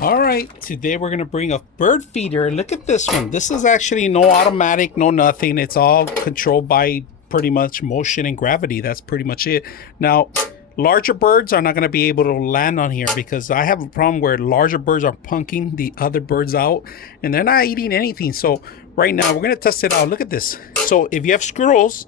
All right, today we're gonna bring a bird feeder. Look at this one. This is actually no automatic, no nothing. It's all controlled by pretty much motion and gravity. That's pretty much it. Now, larger birds are not gonna be able to land on here because I have a problem where larger birds are punking the other birds out and they're not eating anything. So right now we're gonna test it out. Look at this. So if you have squirrels,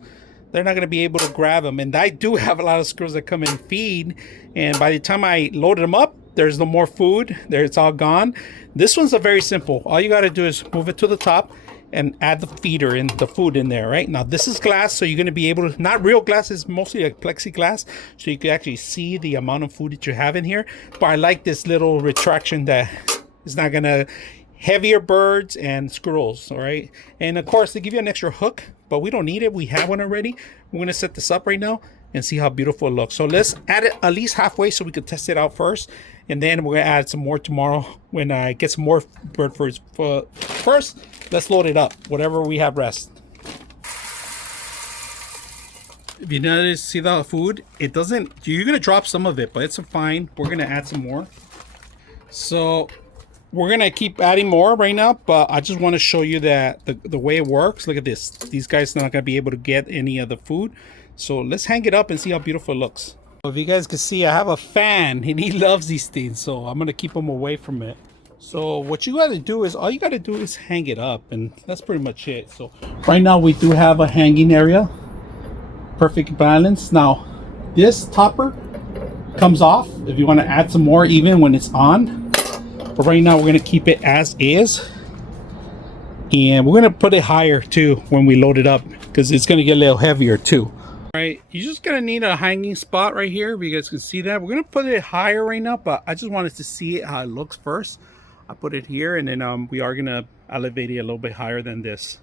they're not going to be able to grab them. And I do have a lot of squirrels that come and feed. And by the time I loaded them up, there's no more food. It's all gone. This one's a very simple. All you got to do is move it to the top and add the feeder and the food in there, right? Now, this is glass, so you're going to be able to, not real glass, it's mostly like plexiglass, so you can actually see the amount of food that you have in here. But I like this little retraction that is not going to heavier birds and squirrels, all right? And of course, they give you an extra hook, but we don't need it. We have one already. We're gonna set this up right now and see how beautiful it looks. So let's add it at least halfway so we can test it out first. And then we're gonna add some more tomorrow when I get some more bird foods. First, let's load it up, whatever we have rest. If you notice, see the food? It doesn't, you're gonna drop some of it, but it's fine. We're gonna add some more. So we're gonna keep adding more right now, but I just want to show you that the way it works. Look at this. These guys are not gonna be able to get any of the food. So let's hang it up and see how beautiful it looks. If you guys can see, I have a fan and he loves these things, so I'm gonna keep him away from it. So what you gotta do is, all you gotta do is hang it up, and that's pretty much it. So right now we do have a hanging area. Perfect balance. Now this topper comes off if you want to add some more even when it's on. But right now we're going to keep it as is, and we're going to put it higher too when we load it up because it's going to get a little heavier too. All right, you're just going to need a hanging spot right here. If you guys can see that, we're going to put it higher right now, but I just wanted to see it how it looks first. I put it here, and then we are going to elevate it a little bit higher than this.